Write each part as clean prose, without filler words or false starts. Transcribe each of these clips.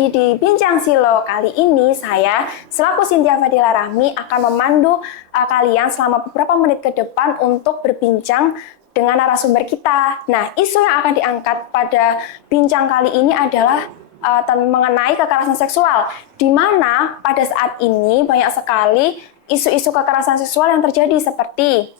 lagi di Bincang Silo. Kali ini saya, selaku Cynthia Fadila Rahmi, akan memandu kalian selama beberapa menit ke depan untuk berbincang dengan narasumber kita. Nah, isu yang akan diangkat pada bincang kali ini adalah mengenai kekerasan seksual, di mana pada saat ini banyak sekali isu-isu kekerasan seksual yang terjadi seperti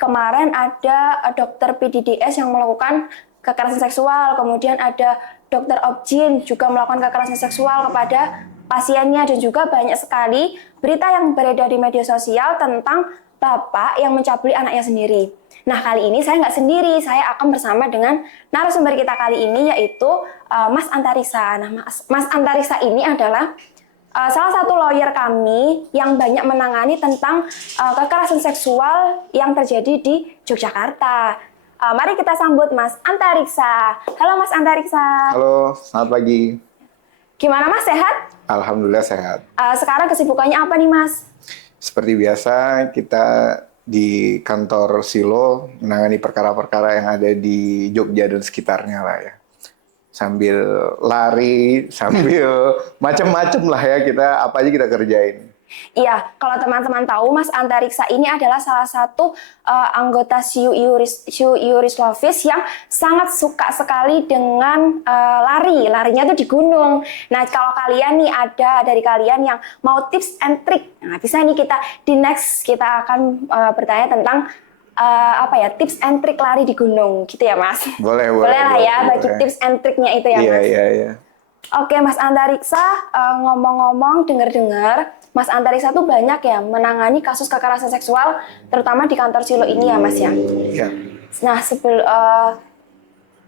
kemarin ada dokter PDDS yang melakukan kekerasan seksual, kemudian ada dokter Objin juga melakukan kekerasan seksual kepada pasiennya, dan juga banyak sekali berita yang beredar di media sosial tentang bapak yang mencabuli anaknya sendiri. Nah, kali ini saya nggak sendiri, saya akan bersama dengan narasumber kita kali ini, yaitu Mas Antariksa. Nah, Mas Antariksa ini adalah salah satu lawyer kami yang banyak menangani tentang kekerasan seksual yang terjadi di Yogyakarta. Mari kita sambut Mas Antariksa. Halo Mas Antariksa. Halo, selamat pagi. Gimana Mas, sehat? Alhamdulillah sehat. Sekarang kesibukannya apa nih Mas? Seperti biasa, kita di kantor Silo menangani perkara-perkara yang ada di Jogja dan sekitarnya lah ya. Sambil lari, sambil macam-macam lah ya, kita apa aja kita kerjain. Iya, kalau teman-teman tahu, Mas Antariksa ini adalah salah satu anggota Siu Iuris Lovis yang sangat suka sekali dengan larinya tuh di gunung. Nah, kalau kalian nih ada dari kalian yang mau tips and trick, nah bisa nih kita di next kita akan bertanya tentang tips and trick lari di gunung, gitu ya Mas? Boleh lah ya, boleh. bagi tips and tricknya itu ya Mas? Iya. Oke, Mas Antariksa, ngomong-ngomong, dengar-dengar, Mas Antariksa tuh banyak ya menangani kasus kekerasan seksual, terutama di kantor Silo ini ya, Mas ya. Iya. Nah,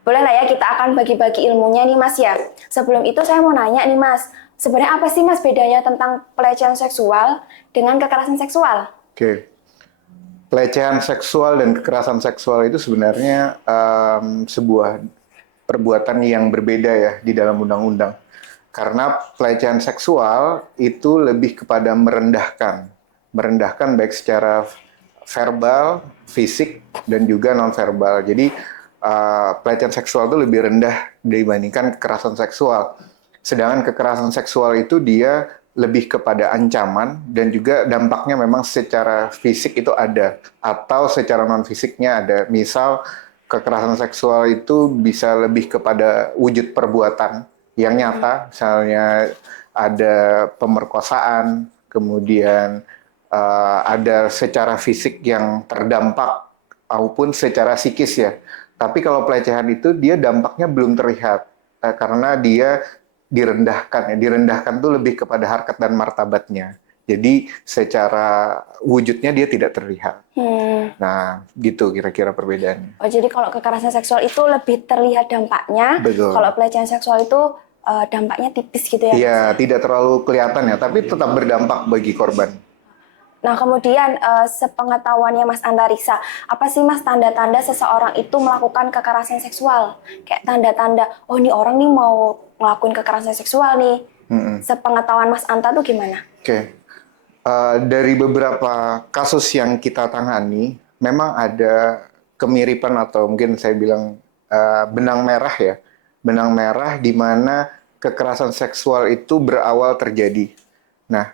boleh lah ya kita akan bagi-bagi ilmunya nih, Mas ya. Sebelum itu saya mau nanya nih, Mas, sebenarnya apa sih, Mas, bedanya tentang pelecehan seksual dengan kekerasan seksual? Oke. Pelecehan seksual dan kekerasan seksual itu sebenarnya sebuah perbuatan yang berbeda ya di dalam undang-undang. Karena pelecehan seksual itu lebih kepada merendahkan baik secara verbal, fisik, dan juga non-verbal. Jadi pelecehan seksual itu lebih rendah dibandingkan kekerasan seksual. Sedangkan kekerasan seksual itu dia lebih kepada ancaman dan juga dampaknya memang secara fisik itu ada atau secara non-fisiknya ada. Misal kekerasan seksual itu bisa lebih kepada wujud perbuatan yang nyata, misalnya ada pemerkosaan, kemudian ada secara fisik yang terdampak maupun secara psikis ya. Tapi kalau pelecehan itu dia dampaknya belum terlihat karena dia direndahkan tuh lebih kepada harkat dan martabatnya. Jadi secara wujudnya dia tidak terlihat. Nah, gitu kira-kira perbedaannya. Oh, jadi kalau kekerasan seksual itu lebih terlihat dampaknya. Betul. Kalau pelecehan seksual itu dampaknya tipis gitu ya? Iya, tidak terlalu kelihatan ya, tapi tetap berdampak bagi korban. Nah, kemudian sepengetahuannya Mas Antariksa, apa sih Mas tanda-tanda seseorang itu melakukan kekerasan seksual? Kayak tanda-tanda, oh ini orang nih mau ngelakuin kekerasan seksual nih. Sepengetahuan Mas Anta tuh gimana? Oke. Dari beberapa kasus yang kita tangani, memang ada kemiripan atau mungkin saya bilang benang merah ya. Benang merah di mana kekerasan seksual itu berawal terjadi. Nah,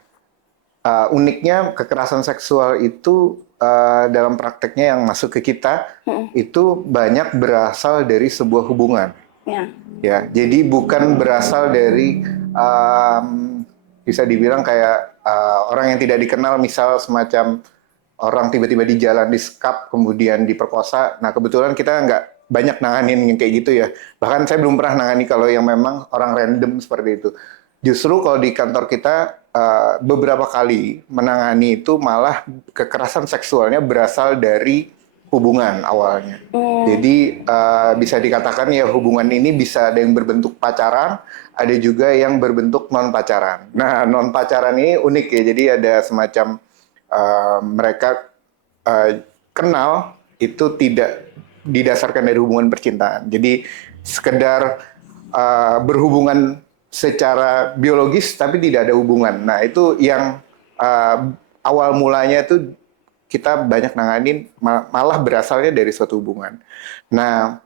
uniknya kekerasan seksual itu dalam prakteknya yang masuk ke kita itu banyak berasal dari sebuah hubungan. Ya, jadi bukan berasal dari bisa dibilang kayak orang yang tidak dikenal, misal semacam orang tiba-tiba di jalan disekap kemudian diperkosa. Nah, kebetulan kita nggak banyak nanganin yang kayak gitu ya. Bahkan saya belum pernah nangani kalau yang memang orang random seperti itu. Justru kalau di kantor kita beberapa kali menangani itu malah kekerasan seksualnya berasal dari hubungan awalnya. Jadi bisa dikatakan ya hubungan ini bisa ada yang berbentuk pacaran, ada juga yang berbentuk non pacaran. Nah, non pacaran ini unik ya. Jadi ada semacam mereka kenal itu tidak didasarkan dari hubungan percintaan. Jadi sekedar berhubungan secara biologis tapi tidak ada hubungan. Nah, itu yang awal mulanya itu kita banyak nanganin malah berasalnya dari suatu hubungan. Nah,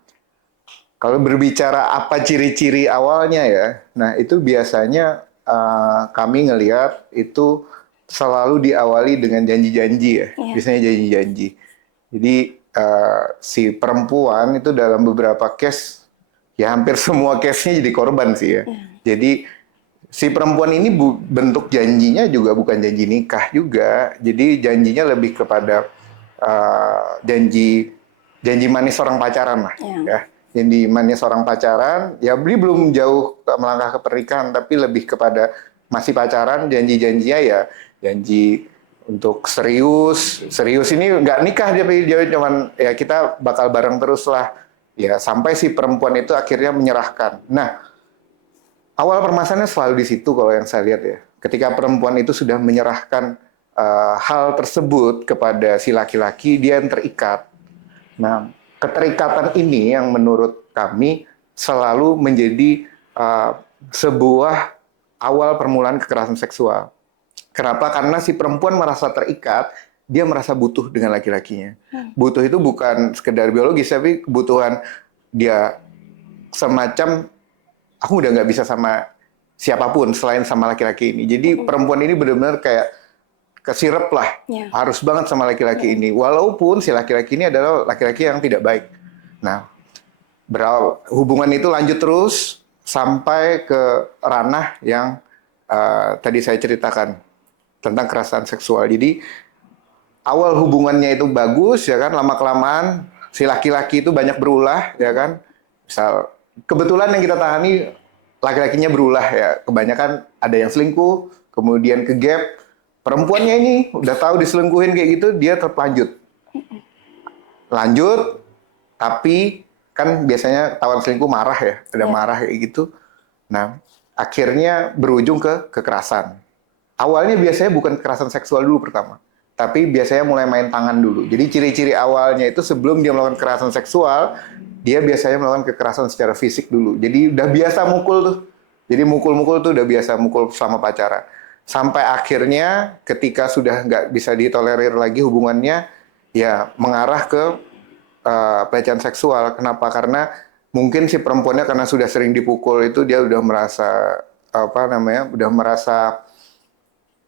Kalau berbicara apa ciri-ciri awalnya ya, nah itu biasanya kami ngelihat itu selalu diawali dengan janji-janji ya, Iya. biasanya janji-janji. Jadi si perempuan itu dalam beberapa case, ya hampir semua case-nya jadi korban sih ya. Jadi si perempuan ini bentuk janjinya juga bukan janji nikah juga, jadi janjinya lebih kepada janji manis orang pacaran lah, ya. Janji manis orang pacaran, ya dia belum jauh melangkah ke pernikahan, tapi lebih kepada masih pacaran, janji-janjinya ya janji untuk serius ini nggak nikah dia cuman ya kita bakal bareng terus lah, ya sampai si perempuan itu akhirnya menyerahkan. Nah, awal permasalahannya selalu di situ kalau yang saya lihat ya. Ketika perempuan itu sudah menyerahkan hal tersebut kepada si laki-laki, dia yang terikat. Nah, keterikatan ini yang menurut kami selalu menjadi sebuah awal permulaan kekerasan seksual. Kenapa? Karena si perempuan merasa terikat, dia merasa butuh dengan laki-lakinya. Butuh itu bukan sekedar biologis, tapi kebutuhan dia semacam aku udah nggak bisa sama siapapun selain sama laki-laki ini. Jadi perempuan ini benar-benar kayak kesirep lah, harus banget sama laki-laki ini. Walaupun si laki-laki ini adalah laki-laki yang tidak baik. Nah, hubungan itu lanjut terus sampai ke ranah yang tadi saya ceritakan tentang kekerasan seksual. Jadi awal hubungannya itu bagus, ya kan, lama-kelamaan si laki-laki itu banyak berulah, ya kan. Misal kebetulan yang kita tangani laki-lakinya berulah ya, kebanyakan ada yang selingkuh, kemudian ke gap. Perempuannya ini udah tahu diselingkuhin kayak gitu, dia terlanjut. Lanjut, tapi kan biasanya tawan selingkuh marah ya, ada marah kayak gitu. Nah, akhirnya berujung ke kekerasan. Awalnya biasanya bukan kekerasan seksual dulu pertama, tapi biasanya mulai main tangan dulu. Jadi ciri-ciri awalnya itu sebelum dia melakukan kekerasan seksual, dia biasanya melakukan kekerasan secara fisik dulu. Jadi udah biasa mukul tuh. Jadi mukul-mukul tuh udah biasa mukul selama pacaran. Sampai akhirnya ketika sudah nggak bisa ditolerir lagi hubungannya, ya mengarah ke pelecehan seksual. Kenapa? Karena mungkin si perempuannya karena sudah sering dipukul itu dia udah merasa udah merasa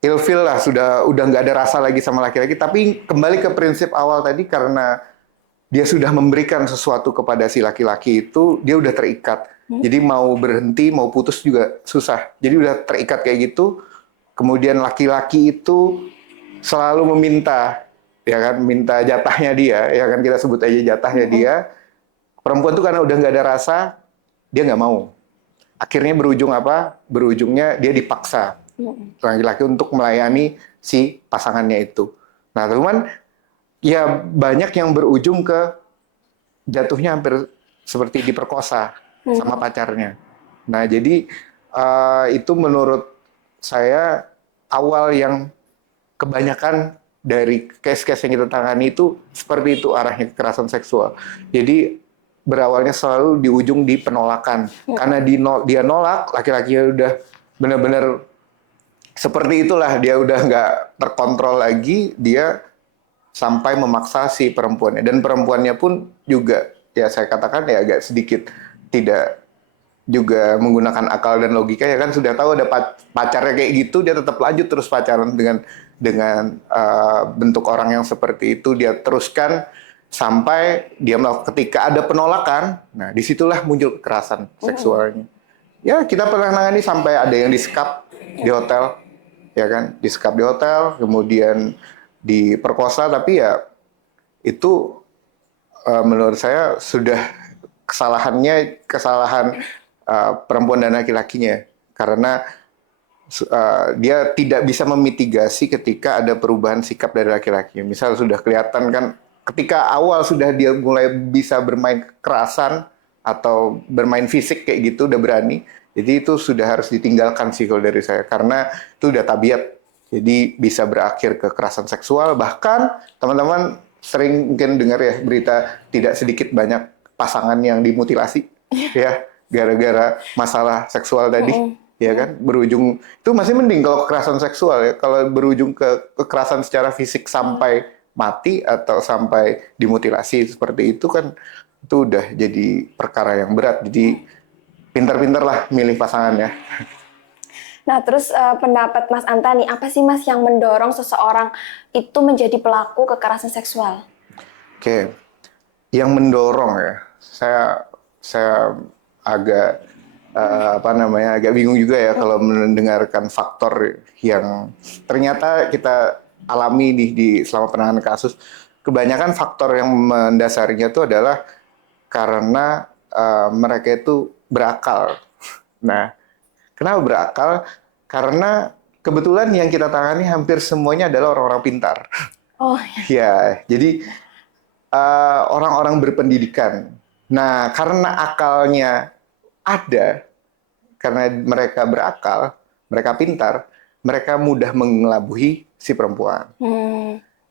ilfeel lah, udah nggak ada rasa lagi sama laki-laki. Tapi kembali ke prinsip awal tadi, karena dia sudah memberikan sesuatu kepada si laki-laki itu, dia udah terikat. Jadi mau berhenti, mau putus juga susah. Jadi udah terikat kayak gitu. Kemudian laki-laki itu selalu meminta, ya kan, minta jatahnya dia, ya kan, kita sebut aja jatahnya dia. Perempuan tuh karena udah nggak ada rasa, dia nggak mau. Akhirnya berujung apa? Berujungnya dia dipaksa laki-laki untuk melayani si pasangannya itu. Nah, teman-teman, ya banyak yang berujung ke jatuhnya hampir seperti diperkosa sama pacarnya. Nah, jadi itu menurut saya awal yang kebanyakan dari case-case yang kita tangani itu seperti itu arahnya, kekerasan seksual. Jadi berawalnya selalu di ujung di penolakan. Karena dia nolak, laki-lakinya udah benar-benar seperti itulah, dia udah nggak terkontrol lagi, dia sampai memaksa si perempuannya. Dan perempuannya pun juga, ya saya katakan ya agak sedikit tidak juga menggunakan akal dan logika, ya kan, sudah tahu ada pacarnya kayak gitu, dia tetap lanjut terus pacaran dengan bentuk orang yang seperti itu, dia teruskan sampai dia ketika ada penolakan, nah disitulah muncul kekerasan seksualnya. Ya, kita pernah nangani sampai ada yang disekap di hotel, ya kan, disekap di hotel, kemudian diperkosa, tapi ya itu menurut saya sudah kesalahan perempuan dan laki-lakinya, karena dia tidak bisa memitigasi ketika ada perubahan sikap dari laki-lakinya. Misal sudah kelihatan kan, ketika awal sudah dia mulai bisa bermain kekerasan atau bermain fisik kayak gitu, udah berani, jadi itu sudah harus ditinggalkan sih kalau dari saya, karena itu udah tabiat. Jadi bisa berakhir kekerasan seksual. Bahkan teman-teman sering mungkin dengar ya berita tidak sedikit banyak pasangan yang dimutilasi, ya, gara-gara masalah seksual tadi, ya kan, berujung itu masih mending kalau kekerasan seksual ya. Kalau berujung ke kekerasan secara fisik sampai mati atau sampai dimutilasi seperti itu kan, itu udah jadi perkara yang berat. Jadi pintar-pintar lah milih pasangannya. Nah, terus pendapat Mas Anta nih, apa sih Mas yang mendorong seseorang itu menjadi pelaku kekerasan seksual? Oke, yang mendorong ya, saya agak agak bingung juga ya kalau mendengarkan faktor yang ternyata kita alami di selama penanganan kasus. Kebanyakan faktor yang mendasarinya itu adalah karena mereka itu berakal. Nah, kenapa berakal? Karena kebetulan yang kita tangani hampir semuanya adalah orang-orang pintar. Oh, Ya, jadi orang-orang berpendidikan. Nah, karena akalnya ada, karena mereka berakal, mereka pintar, mereka mudah mengelabui si perempuan.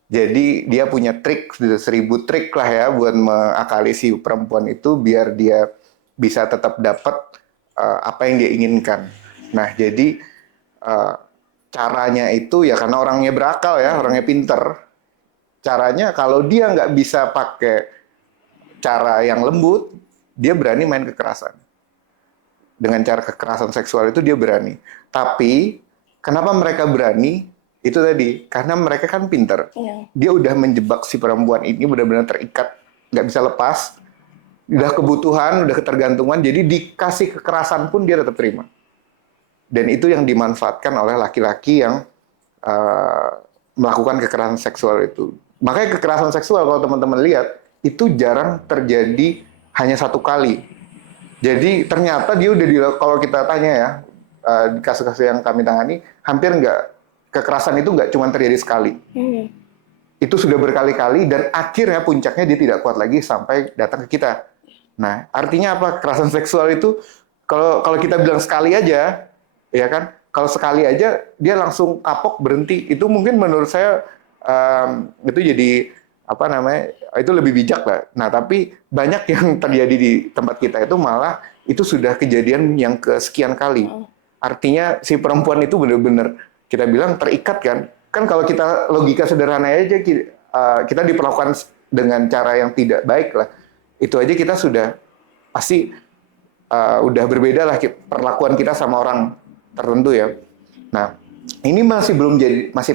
Jadi dia punya trik, 1000 trik lah ya buat mengakali si perempuan itu biar dia bisa tetap dapat apa yang dia inginkan. Nah, jadi caranya itu ya karena orangnya berakal ya, orangnya pintar. Caranya kalau dia nggak bisa pakai cara yang lembut, dia berani main kekerasan. Dengan cara kekerasan seksual itu dia berani. Tapi kenapa mereka berani? Itu tadi, karena mereka kan pinter. Dia udah menjebak si perempuan ini benar-benar terikat, nggak bisa lepas. Udah kebutuhan, udah ketergantungan, jadi dikasih kekerasan pun dia tetap terima. Dan itu yang dimanfaatkan oleh laki-laki yang melakukan kekerasan seksual itu. Makanya kekerasan seksual kalau teman-teman lihat, itu jarang terjadi hanya 1 kali. Jadi ternyata dia udah kalau kita tanya ya, di kasus-kasus yang kami tangani, hampir kekerasan itu nggak cuma terjadi sekali. Itu sudah berkali-kali dan akhirnya puncaknya dia tidak kuat lagi sampai datang ke kita. Nah, artinya apa? Kekerasan seksual itu kalau kita bilang sekali aja, ya kan? Kalau sekali aja dia langsung kapok berhenti. Itu mungkin menurut saya itu jadi itu lebih bijak lah. Nah, tapi banyak yang terjadi di tempat kita itu malah itu sudah kejadian yang kesekian kali. Artinya si perempuan itu benar-benar kita bilang terikat kan. Kan kalau kita logika sederhana aja kita diperlakukan dengan cara yang tidak baik lah. Itu aja kita sudah pasti udah berbeda lah perlakuan kita sama orang tertentu ya. Nah, ini masih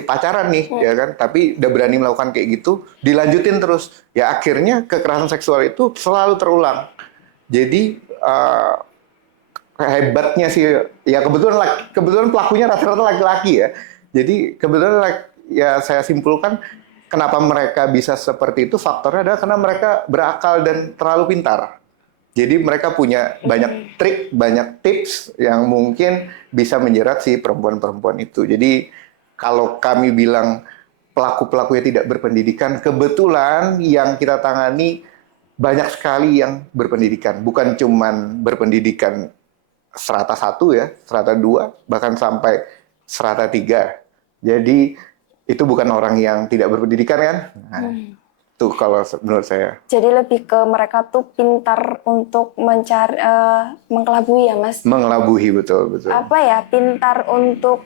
pacaran nih ya kan, tapi udah berani melakukan kayak gitu, dilanjutin terus. Ya akhirnya kekerasan seksual itu selalu terulang. Jadi hebatnya sih ya kebetulan pelakunya rata-rata laki-laki ya. Jadi kebetulan ya saya simpulkan kenapa mereka bisa seperti itu, faktornya adalah karena mereka berakal dan terlalu pintar. Jadi mereka punya banyak trik, banyak tips yang mungkin bisa menjerat si perempuan-perempuan itu. Jadi kalau kami bilang pelaku-pelakunya tidak berpendidikan, kebetulan yang kita tangani banyak sekali yang berpendidikan. Bukan cuman berpendidikan strata 1 ya, strata 2, bahkan sampai strata 3. Jadi itu bukan orang yang tidak berpendidikan kan? Nah, itu kalau menurut saya. Jadi lebih ke mereka tuh pintar untuk mencari, mengelabui ya Mas? Mengelabui, betul. Apa ya, pintar untuk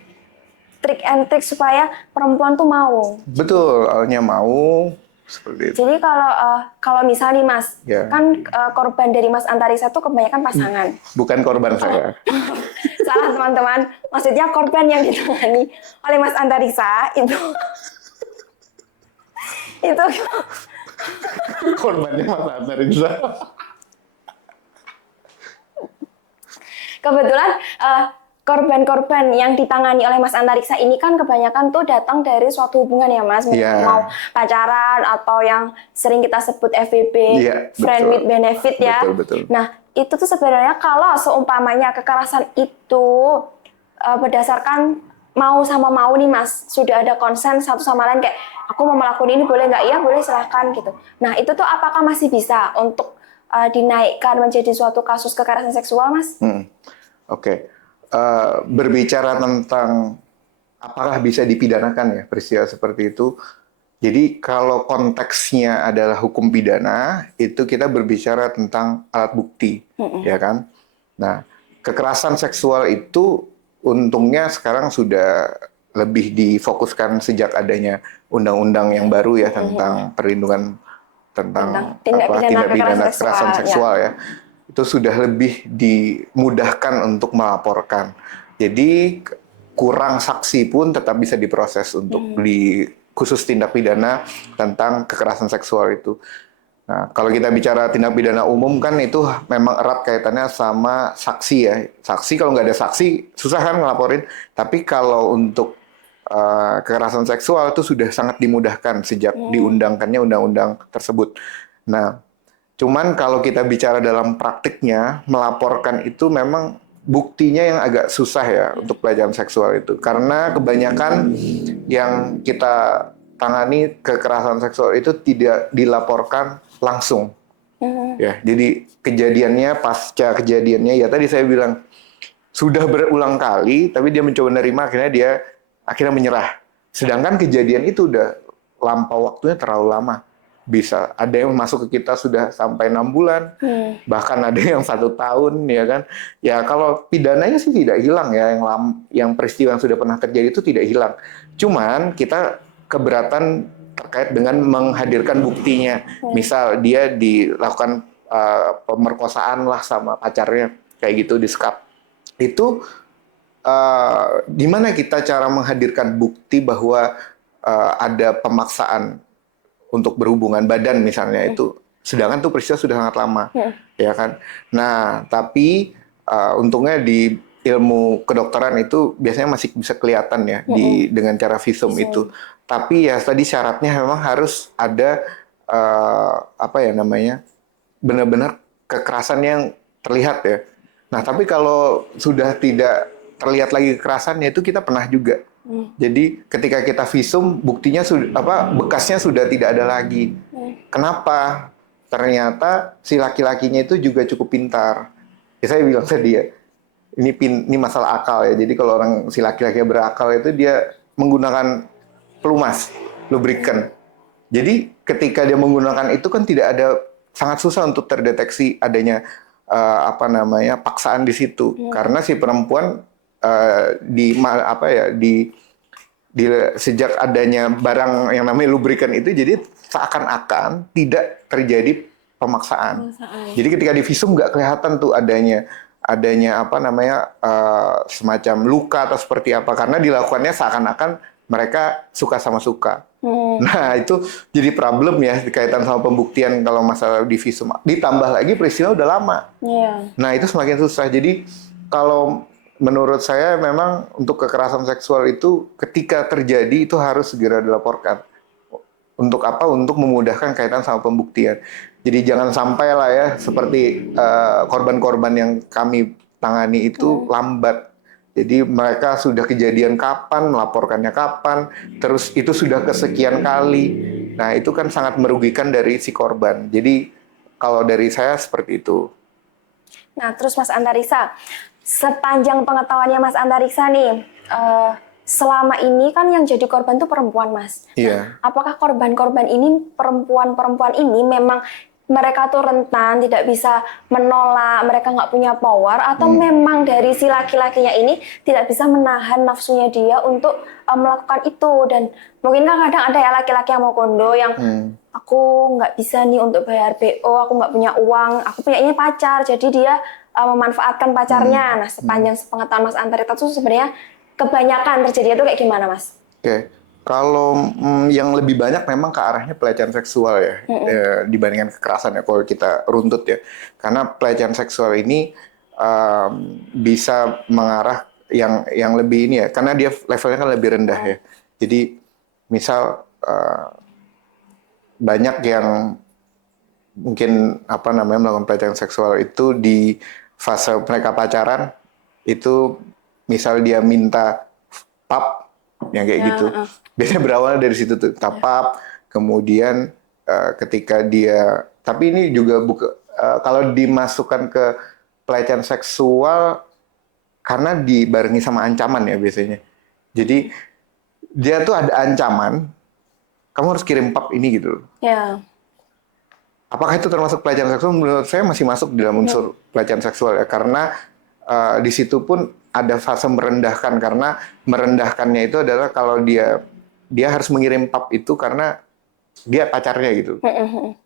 trik and trik supaya perempuan tuh mau. Betul, awalnya mau. Seperti itu. Jadi kalau misalnya nih Mas, kan korban dari Mas Antariksa itu kebanyakan pasangan. Bukan korban saya. Salah teman-teman, maksudnya korban yang ditangani oleh Mas Antariksa itu korbannya Mas Antariksa. Kebetulan korban-korban yang ditangani oleh Mas Antariksa ini kan kebanyakan tuh datang dari suatu hubungan ya Mas, mau pacaran atau yang sering kita sebut FWB, friend with benefit ya. Betul. Nah, itu tuh sebenarnya kalau seumpamanya kekerasan itu berdasarkan mau sama mau nih Mas, sudah ada konsen satu sama lain kayak aku mau melakukan ini boleh nggak? Iya boleh, silahkan gitu. Nah, itu tuh apakah masih bisa untuk dinaikkan menjadi suatu kasus kekerasan seksual Mas? Oke. Berbicara tentang apakah bisa dipidanakan ya peristiwa seperti itu. Jadi kalau konteksnya adalah hukum pidana, itu kita berbicara tentang alat bukti, ya kan? Nah, kekerasan seksual itu untungnya sekarang sudah lebih difokuskan sejak adanya undang-undang yang baru ya tentang perlindungan tentang tindak pidana pidana kekerasan kekerasan seksual ya. Itu sudah lebih dimudahkan untuk melaporkan. Jadi kurang saksi pun tetap bisa diproses untuk di khusus tindak pidana tentang kekerasan seksual itu. Nah, kalau kita bicara tindak pidana umum kan itu memang erat kaitannya sama saksi ya. Saksi kalau nggak ada saksi susah kan ngelaporin. Tapi kalau untuk kekerasan seksual itu sudah sangat dimudahkan sejak diundangkannya undang-undang tersebut. Nah, cuman kalau kita bicara dalam praktiknya, melaporkan itu memang buktinya yang agak susah ya untuk pelecehan seksual itu. Karena kebanyakan yang kita tangani kekerasan seksual itu tidak dilaporkan langsung. Ya, jadi kejadiannya, pasca kejadiannya, ya tadi saya bilang, sudah berulang kali, tapi dia mencoba menerima, akhirnya menyerah. Sedangkan kejadian itu udah lampau waktunya terlalu lama. Bisa ada yang masuk ke kita sudah sampai 6 bulan, bahkan ada yang 1 tahun, ya kan? Ya kalau pidananya sih tidak hilang ya, yang peristiwa yang sudah pernah terjadi itu tidak hilang. Cuman kita keberatan terkait dengan menghadirkan buktinya. Misal dia dilakukan pemerkosaan lah sama pacarnya, kayak gitu disekap. Itu gimana kita cara menghadirkan bukti bahwa ada pemaksaan untuk berhubungan badan misalnya itu, sedangkan tuh peristiwa sudah sangat lama, ya kan? Nah, tapi untungnya di ilmu kedokteran itu biasanya masih bisa kelihatan ya dengan cara visum itu. Tapi ya tadi syaratnya memang harus ada benar-benar kekerasan yang terlihat ya. Nah, tapi kalau sudah tidak terlihat lagi kekerasannya itu kita pernah juga. Jadi ketika kita visum buktinya bekasnya sudah tidak ada lagi. Kenapa? Ternyata si laki-lakinya itu juga cukup pintar. Ya, saya bilang tadi ya, ini masalah akal ya. Jadi kalau si laki-laki berakal itu dia menggunakan pelumas, lubrikan. Jadi ketika dia menggunakan itu kan sangat susah untuk terdeteksi adanya paksaan di situ. Karena si perempuan sejak adanya barang yang namanya lubrikan itu, jadi seakan-akan tidak terjadi pemaksaan. Jadi ketika di visum nggak kelihatan tuh adanya semacam luka atau seperti apa, karena dilakukannya seakan-akan mereka suka sama suka. Nah, itu jadi problem ya kaitan sama pembuktian kalau masalah di visum. Ditambah lagi peristiwa udah lama. Nah, itu semakin susah. Jadi kalau menurut saya memang untuk kekerasan seksual itu ketika terjadi itu harus segera dilaporkan. Untuk apa? Untuk memudahkan kaitan sama pembuktian. Jadi jangan sampai lah ya seperti korban-korban yang kami tangani itu lambat. Jadi mereka sudah kejadian kapan, melaporkannya kapan, terus itu sudah kesekian kali. Nah, itu kan sangat merugikan dari si korban. Jadi kalau dari saya seperti itu. Nah, terus Mas Antariksa, sepanjang pengetahuannya Mas Antariksa nih, selama ini kan yang jadi korban itu perempuan, Mas. Iya. Apakah korban-korban ini, perempuan-perempuan ini memang mereka tuh rentan, tidak bisa menolak, mereka nggak punya power, atau memang dari si laki-lakinya ini tidak bisa menahan nafsunya dia untuk melakukan itu? Dan mungkin kan kadang ada ya laki-laki yang mau kondo, yang aku nggak bisa nih untuk bayar BO, aku nggak punya uang, aku punyanya pacar, jadi dia memanfaatkan pacarnya. Nah, sepanjang pengetahuan Mas Antariksa itu sebenarnya kebanyakan terjadi itu kayak gimana, Mas? Oke. Kalau yang lebih banyak memang ke arahnya pelecehan seksual ya, dibandingkan kekerasan ya kalau kita runtut ya. Karena pelecehan seksual ini bisa mengarah yang lebih ini ya, karena dia levelnya kan lebih rendah ya. Jadi misal banyak yang mungkin melakukan pelecehan seksual itu di fase mereka pacaran, itu misal dia minta pap yang kayak gitu. Biasanya berawal dari situ tuh, tapap, kemudian ketika dia, tapi ini juga kalau dimasukkan ke pelecehan seksual karena dibarengi sama ancaman ya biasanya. Jadi dia tuh ada ancaman, kamu harus kirim pap ini gitu. Ya. Apakah itu termasuk pelecehan seksual? Menurut saya masih masuk dalam unsur pelecehan seksual ya, karena di situ pun ada fase merendahkan, karena merendahkannya itu adalah kalau dia dia harus mengirim pap itu karena dia pacarnya gitu.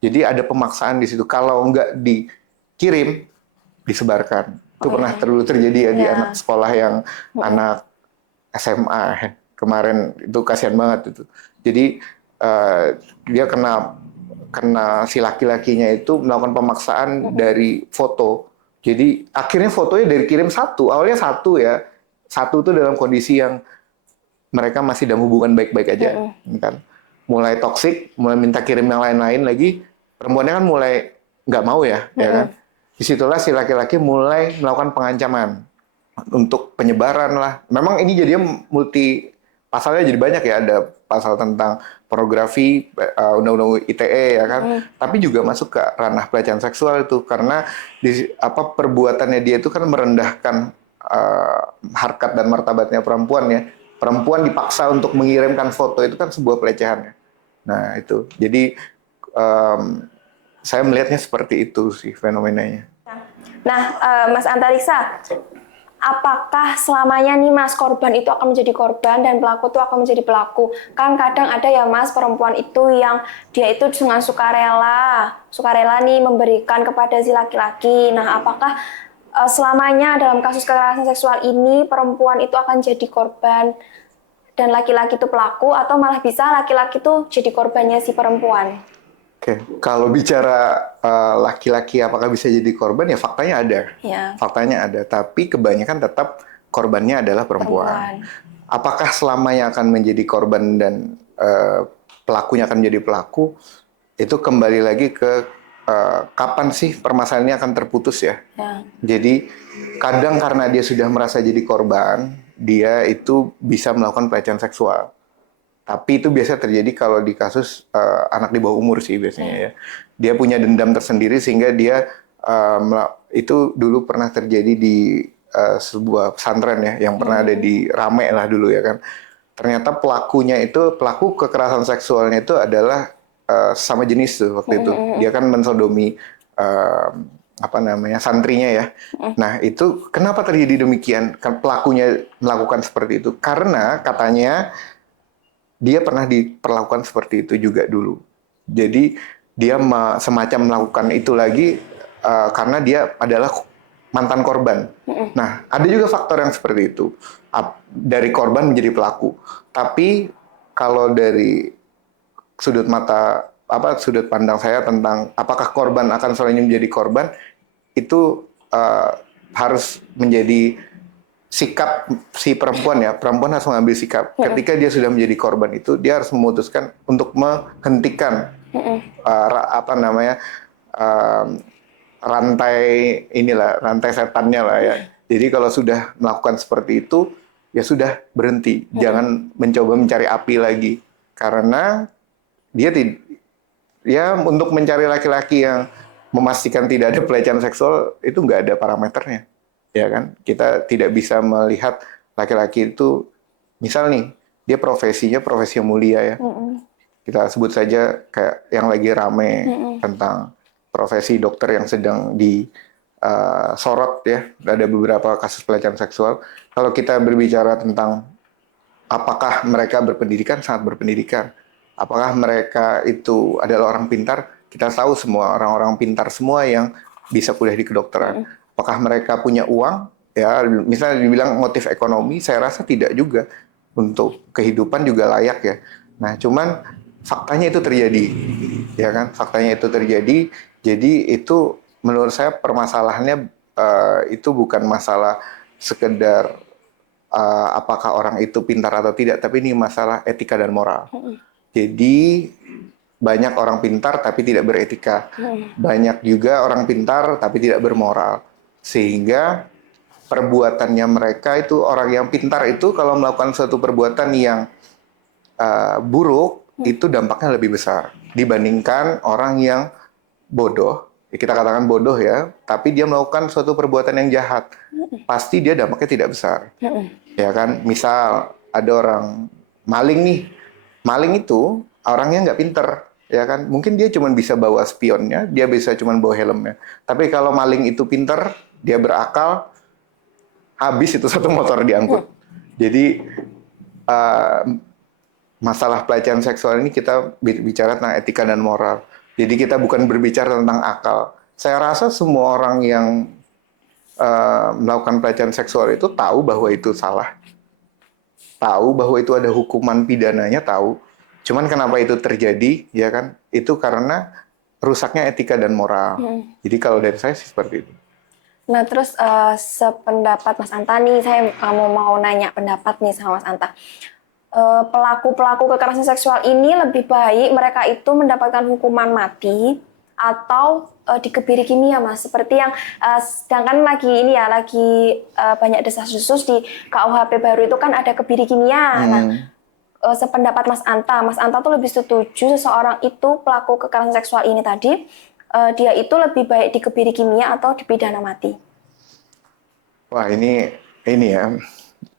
Jadi ada pemaksaan di situ. Kalau nggak dikirim, disebarkan. Itu pernah terjadi ya di anak sekolah yang anak SMA kemarin, itu kasihan banget itu. Jadi dia kena si laki-lakinya itu melakukan pemaksaan dari foto. Jadi akhirnya fotonya dari kirim satu, awalnya satu ya. Satu itu dalam kondisi yang mereka masih dalam hubungan baik-baik aja, kan? Mulai toksik, mulai minta kirim yang lain-lain lagi, perempuannya kan mulai nggak mau ya, ya kan? Disitulah si laki-laki mulai melakukan pengancaman untuk penyebaran lah. Memang ini jadinya multi pasalnya jadi banyak ya, ada pasal tentang pornografi, undang-undang ITE ya kan, tapi juga masuk ke ranah pelecehan seksual itu karena perbuatannya dia itu kan merendahkan harkat dan martabatnya perempuan ya. Perempuan dipaksa untuk mengirimkan foto itu kan sebuah pelecehan ya. Nah itu, jadi saya melihatnya seperti itu sih fenomenanya. Nah, Mas Antariksa, apakah selamanya nih Mas korban itu akan menjadi korban dan pelaku itu akan menjadi pelaku? Kan kadang ada ya Mas perempuan itu yang dia itu dengan sukarela nih memberikan kepada si laki-laki. Nah, apakah selamanya dalam kasus kekerasan seksual ini perempuan itu akan jadi korban dan laki-laki itu pelaku, atau malah bisa laki-laki itu jadi korbannya si perempuan? Oke, kalau bicara laki-laki apakah bisa jadi korban, ya faktanya ada. Ya. Faktanya ada, tapi kebanyakan tetap korbannya adalah perempuan. Apakah selamanya akan menjadi korban dan pelakunya akan menjadi pelaku, itu kembali lagi ke kapan sih permasalahan ini akan terputus ya. Jadi kadang karena dia sudah merasa jadi korban, dia itu bisa melakukan pelecehan seksual. Tapi itu biasa terjadi kalau di kasus anak di bawah umur sih biasanya ya. Dia punya dendam tersendiri sehingga dia itu dulu pernah terjadi di sebuah pesantren ya, yang pernah ada di Rame lah dulu ya kan. Ternyata pelaku kekerasan seksualnya itu adalah sama jenis tuh waktu itu. Dia kan mensodomi santrinya ya. Nah itu kenapa terjadi demikian? Pelakunya melakukan seperti itu karena katanya dia pernah diperlakukan seperti itu juga dulu. Jadi dia semacam melakukan itu lagi karena dia adalah mantan korban. Nah, ada juga faktor yang seperti itu. Dari korban menjadi pelaku. Tapi kalau dari sudut pandang saya tentang apakah korban akan selalu menjadi korban, itu harus menjadi sikap si perempuan ya. Perempuan harus mengambil sikap. Ketika dia sudah menjadi korban itu, dia harus memutuskan untuk menghentikan rantai setannya lah ya. Jadi kalau sudah melakukan seperti itu, ya sudah berhenti. Jangan mencoba mencari api lagi. Karena dia untuk mencari laki-laki yang memastikan tidak ada pelecehan seksual, itu nggak ada parameternya. Ya kan, kita tidak bisa melihat laki-laki itu, misal nih, dia profesi yang mulia ya. Kita sebut saja kayak yang lagi rame tentang profesi dokter yang sedang disorot ya. Ada beberapa kasus pelecehan seksual. Kalau kita berbicara tentang apakah mereka berpendidikan, sangat berpendidikan. Apakah mereka itu adalah orang pintar? Kita tahu semua orang-orang pintar semua yang bisa kuliah di kedokteran. Apakah mereka punya uang? Ya, misalnya dibilang motif ekonomi, saya rasa tidak juga. Untuk kehidupan juga layak ya. Nah, cuman faktanya itu terjadi, ya kan? Faktanya itu terjadi. Jadi itu menurut saya permasalahannya itu bukan masalah sekedar apakah orang itu pintar atau tidak, tapi ini masalah etika dan moral. Jadi banyak orang pintar tapi tidak beretika. Banyak juga orang pintar tapi tidak bermoral. Sehingga perbuatannya mereka itu, orang yang pintar itu kalau melakukan suatu perbuatan yang buruk, itu dampaknya lebih besar dibandingkan orang yang bodoh. Kita katakan bodoh ya, tapi dia melakukan suatu perbuatan yang jahat. Pasti dia dampaknya tidak besar. Ya kan, misal ada orang maling nih. Maling itu orangnya nggak pinter. Ya kan, mungkin dia cuma bisa bawa spionnya, dia bisa cuma bawa helmnya. Tapi kalau maling itu pinter, dia berakal, habis itu satu motor diangkut. Jadi masalah pelecehan seksual ini kita bicara tentang etika dan moral. Jadi kita bukan berbicara tentang akal. Saya rasa semua orang yang melakukan pelecehan seksual itu tahu bahwa itu salah. Tahu bahwa itu ada hukuman pidananya, tahu. Cuman kenapa itu terjadi, ya kan? Itu karena rusaknya etika dan moral. Jadi kalau dari saya sih seperti itu. Nah, terus sependapat Mas Anta nih, saya mau nanya pendapat nih sama Mas Anta. Pelaku-pelaku kekerasan seksual ini lebih baik mereka itu mendapatkan hukuman mati atau dikebiri kimia, Mas. Seperti yang sedangkan lagi banyak desas-desus di KUHP baru itu kan ada kebiri kimia. Nah, sependapat Mas Anta tuh lebih setuju seseorang itu pelaku kekerasan seksual ini tadi dia itu lebih baik dikebiri kimia atau dipidana mati? Wah, ini ya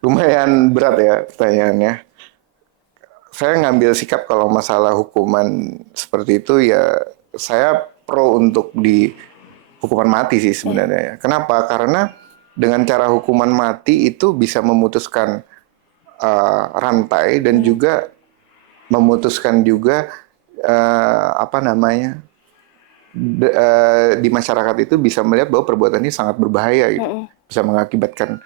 lumayan berat ya pertanyaannya. Saya ngambil sikap kalau masalah hukuman seperti itu ya saya pro untuk di hukuman mati sih sebenarnya. Kenapa? Karena dengan cara hukuman mati itu bisa memutuskan rantai dan juga memutuskan juga di masyarakat itu bisa melihat bahwa perbuatan ini sangat berbahaya gitu. Bisa mengakibatkan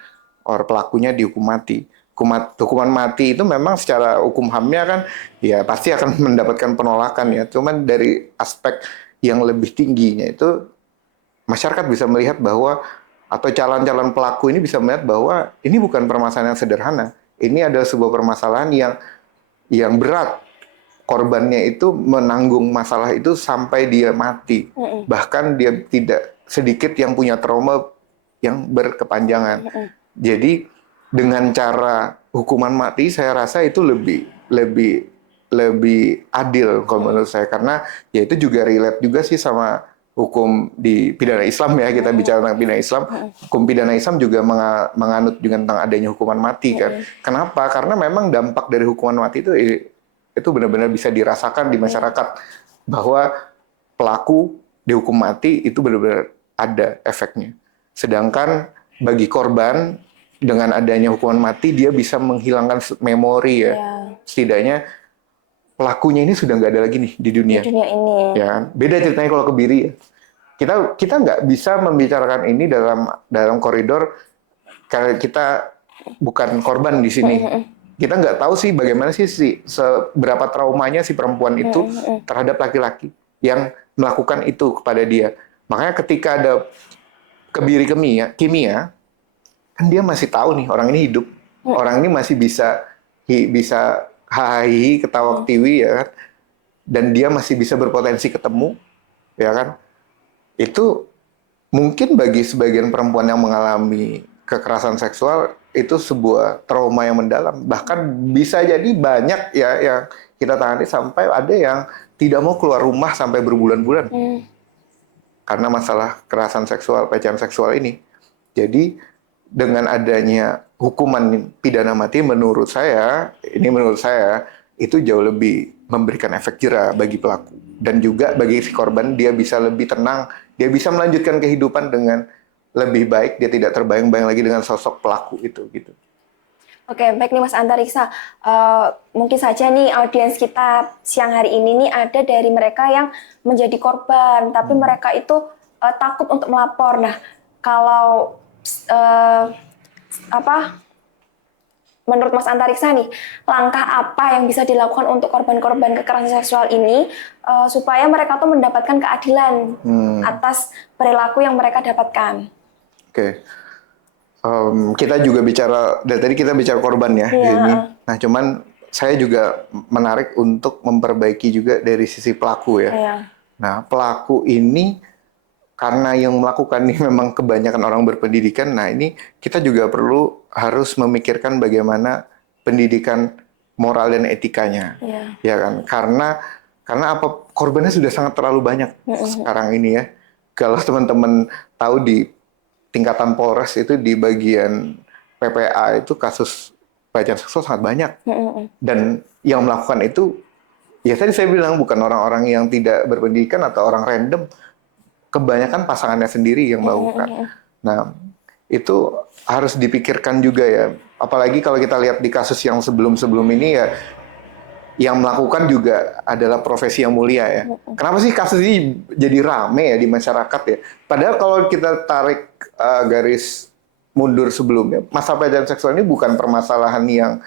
orang pelakunya dihukum mati. Hukuman mati itu memang secara hukum HAM-nya kan ya pasti akan mendapatkan penolakan ya. Cuman dari aspek yang lebih tingginya itu masyarakat bisa melihat bahwa atau calon-calon pelaku ini bisa melihat bahwa ini bukan permasalahan yang sederhana. Ini adalah sebuah permasalahan yang berat. Korbannya itu menanggung masalah itu sampai dia mati. Bahkan dia tidak sedikit yang punya trauma yang berkepanjangan. Jadi dengan cara hukuman mati saya rasa itu lebih adil kalau menurut saya, karena ya itu juga relate juga sih sama hukum di pidana Islam ya, kita bicara tentang pidana Islam. Hukum pidana Islam juga menganut juga tentang adanya hukuman mati kan. Kenapa? Karena memang dampak dari hukuman mati itu benar-benar bisa dirasakan di masyarakat bahwa pelaku dihukum mati itu benar-benar ada efeknya. Sedangkan bagi korban dengan adanya hukuman mati dia bisa menghilangkan memori ya. Setidaknya pelakunya ini sudah nggak ada lagi nih di dunia. Di dunia ini. Ya, beda ceritanya kalau kebiri ya. Kita nggak bisa membicarakan ini dalam koridor karena kita bukan korban di sini. Kita nggak tahu sih bagaimana sih seberapa traumanya si perempuan itu terhadap laki-laki yang melakukan itu kepada dia. Makanya ketika ada kebiri kimia, kan dia masih tahu nih orang ini hidup, orang ini masih bisa hahi ketawa ketiwi ya kan, dan dia masih bisa berpotensi ketemu, ya kan? Itu mungkin bagi sebagian perempuan yang mengalami kekerasan seksual itu sebuah trauma yang mendalam. Bahkan bisa jadi banyak ya yang kita tangani sampai ada yang tidak mau keluar rumah sampai berbulan-bulan karena masalah kekerasan seksual, pelecehan seksual ini. Jadi dengan adanya hukuman pidana mati menurut saya itu jauh lebih memberikan efek jera bagi pelaku dan juga bagi si korban. Dia bisa lebih tenang, dia bisa melanjutkan kehidupan dengan lebih baik, dia tidak terbayang-bayang lagi dengan sosok pelaku itu gitu. Oke, baik nih Mas Antariksa. Mungkin saja nih audiens kita siang hari ini nih ada dari mereka yang menjadi korban, tapi mereka itu takut untuk melapor. Nah, kalau menurut Mas Antariksa nih, langkah apa yang bisa dilakukan untuk korban-korban kekerasan seksual ini supaya mereka tuh mendapatkan keadilan atas perilaku yang mereka dapatkan? Oke. Kita juga bicara, dari tadi kita bicara korban ya. Ini. Nah, cuman saya juga menarik untuk memperbaiki juga dari sisi pelaku ya. Nah, pelaku ini karena yang melakukan ini memang kebanyakan orang berpendidikan. Nah, ini kita juga harus memikirkan bagaimana pendidikan moral dan etikanya. Ya kan? Karena apa? Korbannya sudah sangat terlalu banyak sekarang ini ya. Kalau teman-teman tahu di tingkatan Polres itu di bagian PPA itu kasus pelecehan seksual sangat banyak. Dan yang melakukan itu, ya tadi saya bilang bukan orang-orang yang tidak berpendidikan atau orang random. Kebanyakan pasangannya sendiri yang melakukan. Nah, itu harus dipikirkan juga ya. Apalagi kalau kita lihat di kasus yang sebelum-sebelum ini ya, yang melakukan juga adalah profesi yang mulia ya. Kenapa sih kasus ini jadi rame ya di masyarakat ya? Padahal kalau kita tarik garis mundur sebelumnya, masalah pelecehan seksual ini bukan permasalahan yang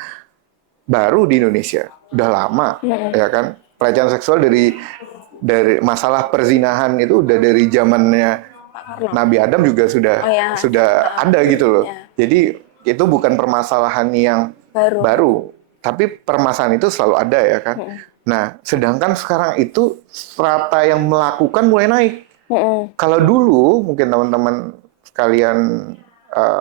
baru di Indonesia. Udah lama, ya kan? Pelecehan seksual dari masalah perzinahan itu udah dari zamannya Nabi Adam juga sudah ada gitu loh. Jadi itu bukan permasalahan yang baru. Tapi permasalahan itu selalu ada ya kan. Nah, sedangkan sekarang itu strata yang melakukan mulai naik. Kalau dulu mungkin teman-teman sekalian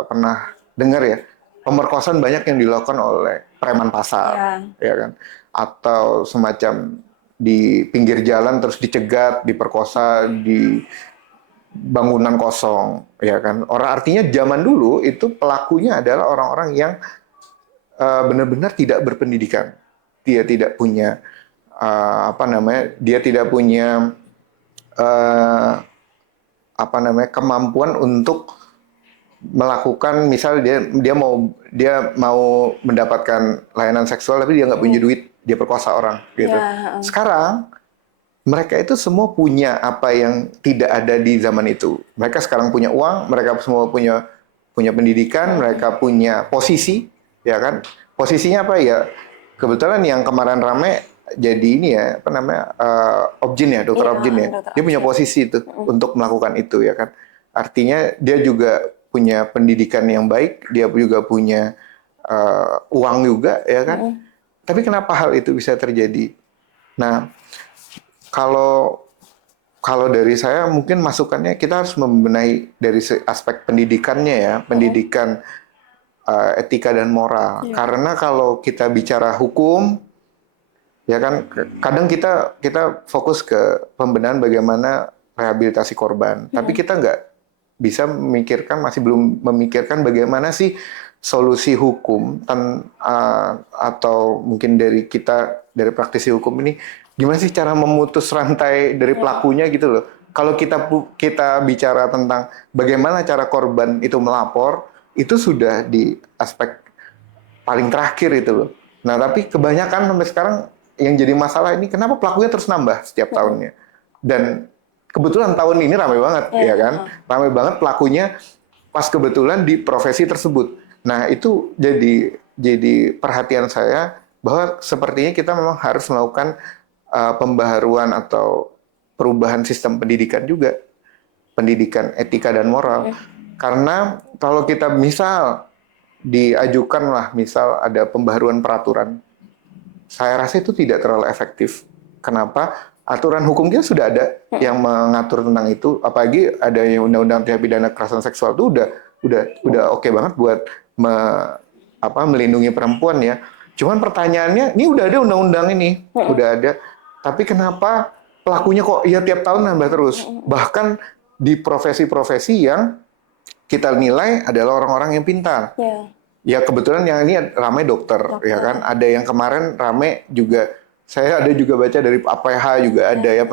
pernah dengar ya, pemerkosaan banyak yang dilakukan oleh preman pasar, ya kan, atau semacam di pinggir jalan terus dicegat, diperkosa di bangunan kosong, ya kan. Orang artinya zaman dulu itu pelakunya adalah orang-orang yang benar-benar tidak berpendidikan. Dia tidak punya dia tidak punya kemampuan untuk melakukan, misal dia mau mendapatkan layanan seksual tapi dia nggak punya duit, dia perkosa orang gitu. Sekarang mereka itu semua punya apa yang tidak ada di zaman itu. Mereka sekarang punya uang, mereka semua punya pendidikan, mereka punya posisi. Ya kan, posisinya apa ya? Kebetulan yang kemarin rame jadi ini ya, Objin ya, dokter Objin ya. Dia punya posisi itu untuk melakukan itu ya kan. Artinya dia juga punya pendidikan yang baik, dia juga punya uang juga ya kan. Tapi kenapa hal itu bisa terjadi? Nah, kalau dari saya mungkin masukannya kita harus membenahi dari aspek pendidikannya ya, pendidikan etika dan moral. Karena kalau kita bicara hukum, ya kan, kadang kita fokus ke pembenahan bagaimana rehabilitasi korban. Tapi kita nggak bisa masih belum memikirkan bagaimana sih solusi hukum atau mungkin dari praktisi hukum ini, gimana sih cara memutus rantai dari pelakunya gitu loh. Kalau kita bicara tentang bagaimana cara korban itu melapor, itu sudah di aspek paling terakhir itu loh. Nah, tapi kebanyakan sampai sekarang yang jadi masalah ini, kenapa pelakunya terus nambah setiap tahunnya. Dan kebetulan tahun ini ramai banget, ya kan? Ramai banget pelakunya pas kebetulan di profesi tersebut. Nah, itu jadi perhatian saya bahwa sepertinya kita memang harus melakukan pembaharuan atau perubahan sistem pendidikan juga. Pendidikan etika dan moral. Karena kalau kita misal ada pembaharuan peraturan, saya rasa itu tidak terlalu efektif. Kenapa? Aturan hukum kita sudah ada yang mengatur tentang itu. Apalagi ada yang undang-undang tindak pidana kekerasan seksual itu udah oke banget buat melindungi perempuan ya. Cuman pertanyaannya, ini udah ada undang-undang ini, udah ada. Tapi kenapa pelakunya kok ya tiap tahun nambah terus? Bahkan di profesi-profesi yang kita nilai adalah orang-orang yang pintar. Ya kebetulan yang ini ramai dokter, ya kan. Ada yang kemarin ramai juga. Saya ada juga baca dari APH juga ada ya,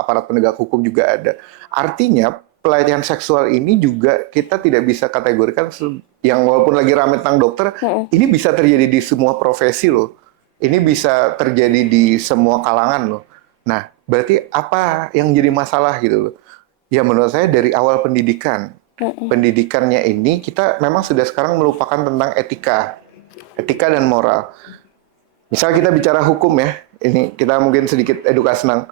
aparat penegak hukum juga ada. Artinya pelecehan seksual ini juga kita tidak bisa kategorikan yang walaupun lagi ramai tentang dokter, ini bisa terjadi di semua profesi loh. Ini bisa terjadi di semua kalangan loh. Nah, berarti apa yang jadi masalah gitu loh? Ya menurut saya dari awal pendidikan. Pendidikannya ini kita memang sudah sekarang melupakan tentang etika dan moral. Misal kita bicara hukum ya, ini kita mungkin sedikit edukasi tentang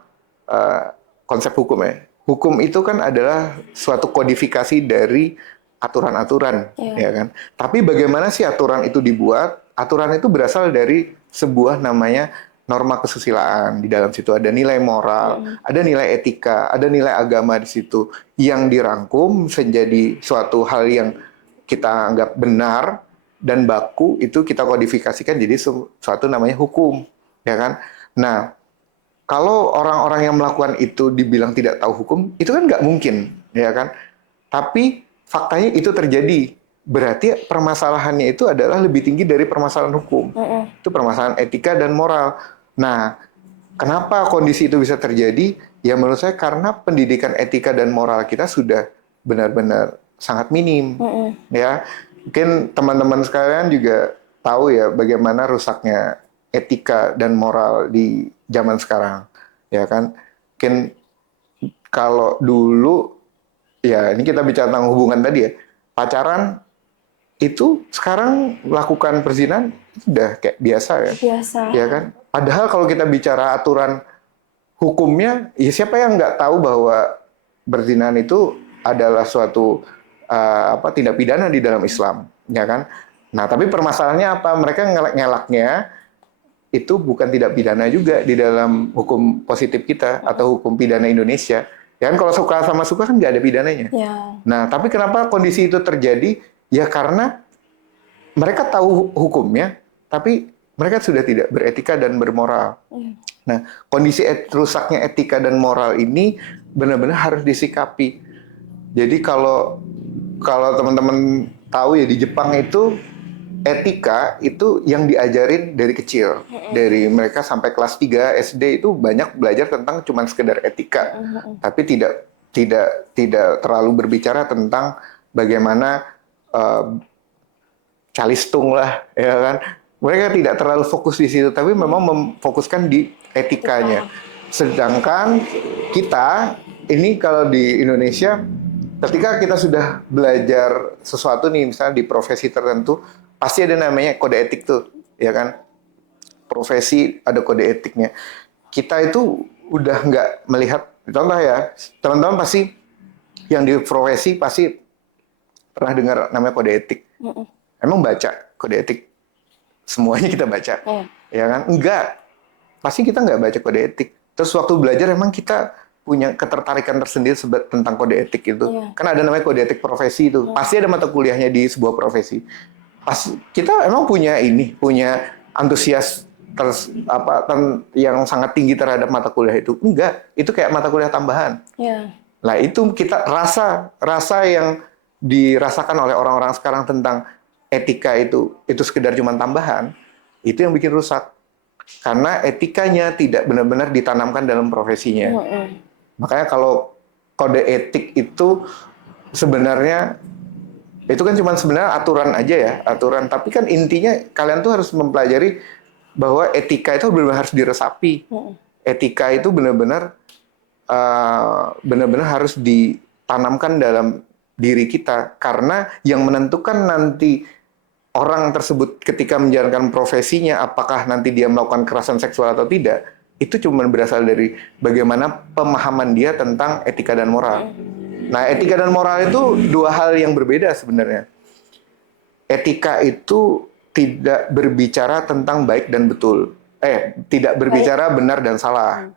konsep hukum ya. Hukum itu kan adalah suatu kodifikasi dari aturan-aturan, ya kan. Tapi bagaimana sih aturan itu dibuat? Aturan itu berasal dari sebuah namanya norma kesusilaan. Di dalam situ ada nilai moral, ada nilai etika, ada nilai agama di situ yang dirangkum menjadi suatu hal yang kita anggap benar dan baku, itu kita kodifikasikan jadi suatu namanya hukum, ya kan? Nah, kalau orang-orang yang melakukan itu dibilang tidak tahu hukum, itu kan nggak mungkin, ya kan? Tapi faktanya itu terjadi. Berarti permasalahannya itu adalah lebih tinggi dari permasalahan hukum. Itu permasalahan etika dan moral. Nah, kenapa kondisi itu bisa terjadi? Ya menurut saya karena pendidikan etika dan moral kita sudah benar-benar sangat minim. Ya, mungkin teman-teman sekalian juga tahu ya bagaimana rusaknya etika dan moral di zaman sekarang, ya kan? Mungkin kalau dulu, ya ini kita bicara tentang hubungan tadi ya, pacaran itu sekarang melakukan perzinahan itu udah kayak biasa ya, Biasa. ya kan? Padahal kalau kita bicara aturan hukumnya, ya siapa yang nggak tahu bahwa berzinahan itu adalah suatu tindak pidana di dalam Islam, ya kan? Nah, tapi permasalahannya apa? Mereka ngelaknya itu bukan tidak pidana juga di dalam hukum positif kita atau hukum pidana Indonesia. Ya kan kalau suka sama suka kan nggak ada pidananya. Ya. Nah, tapi kenapa kondisi itu terjadi? Ya karena mereka tahu hukumnya, tapi mereka sudah tidak beretika dan bermoral. Nah, kondisi rusaknya etika dan moral ini benar-benar harus disikapi. Jadi kalau teman-teman tahu ya di Jepang itu etika itu yang diajarin dari kecil. Dari mereka sampai kelas 3 SD itu banyak belajar tentang cuman sekedar etika. Tapi tidak terlalu berbicara tentang bagaimana calistung lah, ya kan. Mereka tidak terlalu fokus di situ, tapi memang memfokuskan di etikanya. Sedangkan kita ini kalau di Indonesia, ketika kita sudah belajar sesuatu nih, misalnya di profesi tertentu, pasti ada namanya kode etik tuh, ya kan? Profesi ada kode etiknya. Kita itu udah nggak melihat, contoh ya, teman-teman pasti yang di profesi pasti pernah dengar namanya kode etik. Emang baca kode etik? Semuanya kita baca, ya kan? Enggak, pasti kita nggak baca kode etik. Terus waktu belajar emang kita punya ketertarikan tersendiri tentang kode etik itu. Kan ada namanya kode etik profesi itu. Pasti ada mata kuliahnya di sebuah profesi. Kita emang punya antusias yang sangat tinggi terhadap mata kuliah itu. Enggak, itu kayak mata kuliah tambahan. Nah, itu kita rasa yang dirasakan oleh orang-orang sekarang tentang etika itu sekedar cuma tambahan, itu yang bikin rusak. Karena etikanya tidak benar-benar ditanamkan dalam profesinya. Makanya kalau kode etik itu sebenarnya itu kan cuma sebenarnya aturan aja ya, aturan. Tapi kan intinya kalian tuh harus mempelajari bahwa etika itu benar-benar harus diresapi. Etika itu benar-benar harus ditanamkan dalam diri kita. Karena yang menentukan nanti orang tersebut ketika menjalankan profesinya, apakah nanti dia melakukan kekerasan seksual atau tidak, itu cuma berasal dari bagaimana pemahaman dia tentang etika dan moral. Nah, etika dan moral itu dua hal yang berbeda sebenarnya. Etika itu tidak berbicara tentang baik dan betul. Tidak berbicara benar dan salah.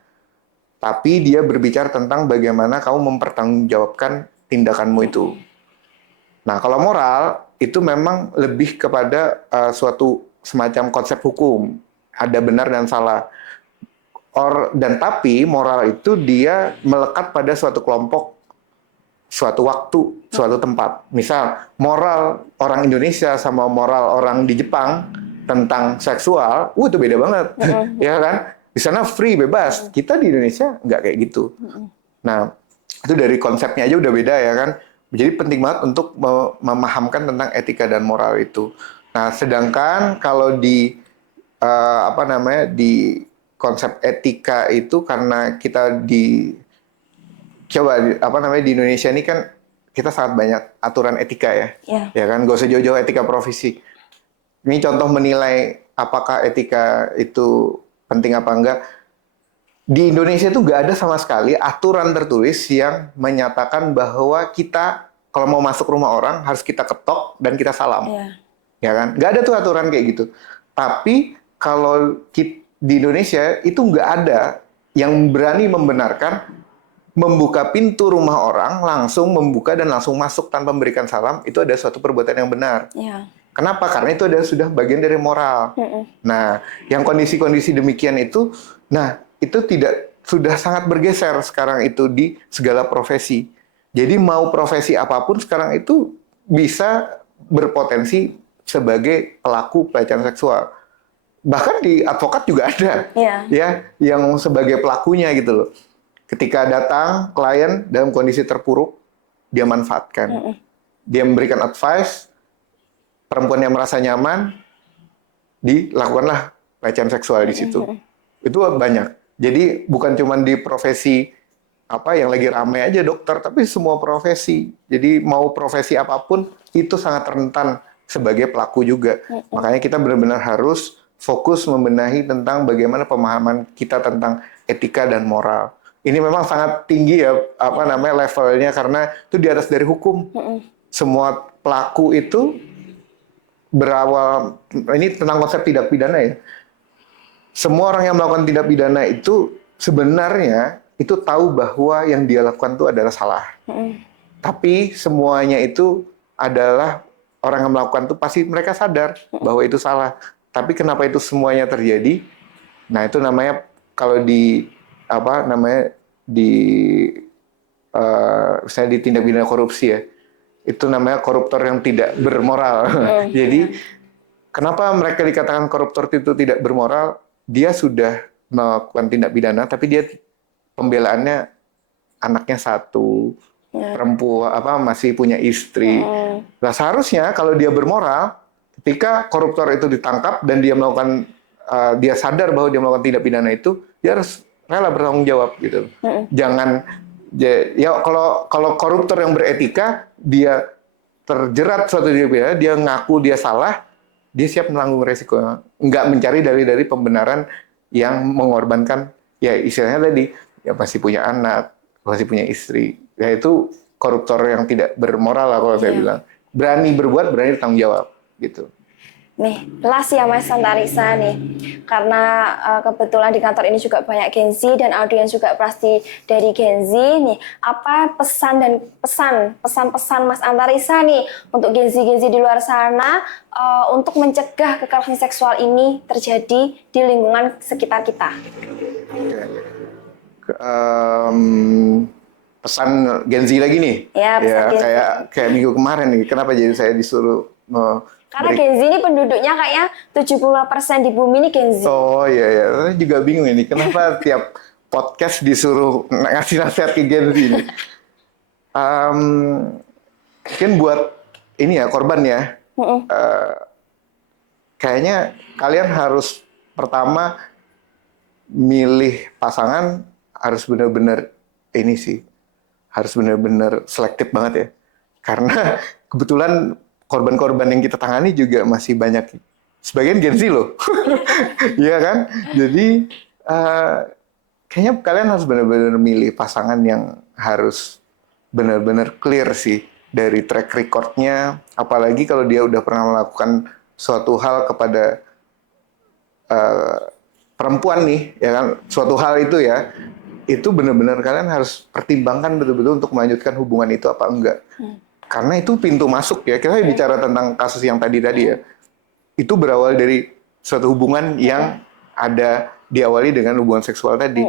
Tapi dia berbicara tentang bagaimana kamu mempertanggungjawabkan tindakanmu itu. Nah, kalau moral itu memang lebih kepada suatu semacam konsep hukum. Ada benar dan salah. Tapi moral itu dia melekat pada suatu kelompok, suatu waktu, suatu tempat. Misal, moral orang Indonesia sama moral orang di Jepang tentang seksual, itu beda banget. Ya kan? Di sana free, bebas. Kita di Indonesia nggak kayak gitu. Nah, itu dari konsepnya aja udah beda ya kan? Jadi penting banget untuk memahamkan tentang etika dan moral itu. Nah, sedangkan kalau di di konsep etika itu karena kita di Indonesia ini kan kita sangat banyak aturan etika ya. Ya kan, gak usah jauh-jauh etika profesi. Ini contoh menilai apakah etika itu penting apa enggak. Di Indonesia itu nggak ada sama sekali aturan tertulis yang menyatakan bahwa kita kalau mau masuk rumah orang harus kita ketok dan kita salam. Ya kan? Nggak ada tuh aturan kayak gitu. Tapi kalau di Indonesia itu nggak ada yang berani membenarkan membuka pintu rumah orang, langsung membuka dan langsung masuk tanpa memberikan salam, itu ada suatu perbuatan yang benar. Kenapa? Karena itu sudah bagian dari moral. Nah, yang kondisi-kondisi demikian itu, itu sudah sangat bergeser sekarang itu di segala profesi. Jadi mau profesi apapun sekarang itu bisa berpotensi sebagai pelaku pelecehan seksual. Bahkan di advokat juga ada, ya, yang sebagai pelakunya gitu loh. Ketika datang klien dalam kondisi terpuruk, dia manfaatkan. Dia memberikan advice, perempuan yang merasa nyaman, dilakukanlah pelecehan seksual di situ. Itu banyak. Jadi bukan cuma di profesi apa yang lagi ramai aja dokter, tapi semua profesi. Jadi mau profesi apapun itu sangat rentan sebagai pelaku juga. Makanya kita benar-benar harus fokus membenahi tentang bagaimana pemahaman kita tentang etika dan moral. Ini memang sangat tinggi ya levelnya karena itu di atas dari hukum. Semua pelaku itu berawal, ini tentang konsep tindak pidana ya. Semua orang yang melakukan tindak pidana itu sebenarnya itu tahu bahwa yang dia lakukan itu adalah salah. Tapi semuanya itu adalah orang yang melakukan itu pasti mereka sadar bahwa itu salah. Tapi kenapa itu semuanya terjadi? Nah, itu namanya kalau di misalnya di tindak pidana korupsi ya. Itu namanya koruptor yang tidak bermoral. Jadi kenapa mereka dikatakan koruptor itu tidak bermoral? Dia sudah melakukan tindak pidana, tapi dia pembelaannya anaknya satu, perempuan masih punya istri. Nah, seharusnya kalau dia bermoral, ketika koruptor itu ditangkap dan dia melakukan dia sadar bahwa dia melakukan tindak pidana itu, dia harus rela bertanggung jawab gitu. Jangan ya kalau koruptor yang beretika, dia terjerat suatu tindak pidana, dia ngaku dia salah, dia siap menanggung resiko. Nggak mencari dari pembenaran yang mengorbankan, ya istilahnya tadi, ya masih punya anak, masih punya istri. Ya itu koruptor yang tidak bermoral lah kalau saya bilang. Berani berbuat, berani bertanggung jawab gitu. Nih, jelas ya Mas Antariksa nih. Karena kebetulan di kantor ini juga banyak Gen Z dan audiens juga pasti dari Gen Z nih. Apa pesan-pesan Mas Antariksa nih untuk Gen Z di luar sana untuk mencegah kekerasan seksual ini terjadi di lingkungan sekitar kita? Pesan Gen Z lagi nih. Ya, kayak minggu kemarin nih. Kenapa jadi saya disuruh karena Gen Z ini penduduknya kayaknya 70% di bumi ini Gen Z. Oh iya, saya juga bingung ini. Kenapa tiap podcast disuruh ngasih nasihat ke Gen Z ini? Mungkin buat ini ya, korban ya. Kayaknya kalian harus pertama milih pasangan harus benar-benar ini sih. Harus benar-benar selektif banget ya. Karena kebetulan korban-korban yang kita tangani juga masih banyak. Sebagian Gen Z loh. Iya kan? Jadi kayaknya kalian harus benar-benar milih pasangan yang harus benar-benar clear sih dari track record-nya. Apalagi kalau dia udah pernah melakukan suatu hal kepada perempuan nih, ya kan? Suatu hal itu ya, itu benar-benar kalian harus pertimbangkan betul-betul untuk melanjutkan hubungan itu apa enggak. Karena itu pintu masuk ya. Kita bicara tentang kasus yang tadi ya. Itu berawal dari suatu hubungan yang ada diawali dengan hubungan seksual tadi.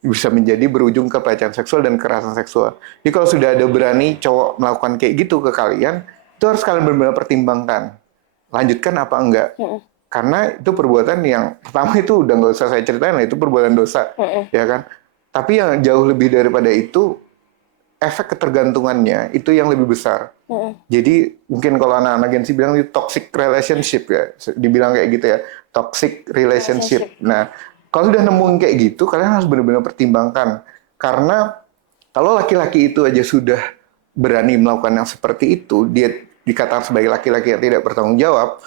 Bisa menjadi berujung ke pelecehan seksual dan kekerasan seksual. Jadi kalau sudah ada berani cowok melakukan kayak gitu ke kalian, itu harus kalian benar-benar pertimbangkan. Lanjutkan apa enggak. Karena itu perbuatan yang pertama itu udah nggak usah saya ceritain lah, itu perbuatan dosa. Ya kan? Tapi yang jauh lebih daripada itu, efek ketergantungannya itu yang lebih besar. Jadi mungkin kalau anak-anak Gen Z bilang itu toxic relationship ya, dibilang kayak gitu ya, toxic relationship. Nah, kalau sudah nemuin kayak gitu, kalian harus benar-benar pertimbangkan. Karena kalau laki-laki itu aja sudah berani melakukan yang seperti itu, dia dikatakan sebagai laki-laki yang tidak bertanggung jawab,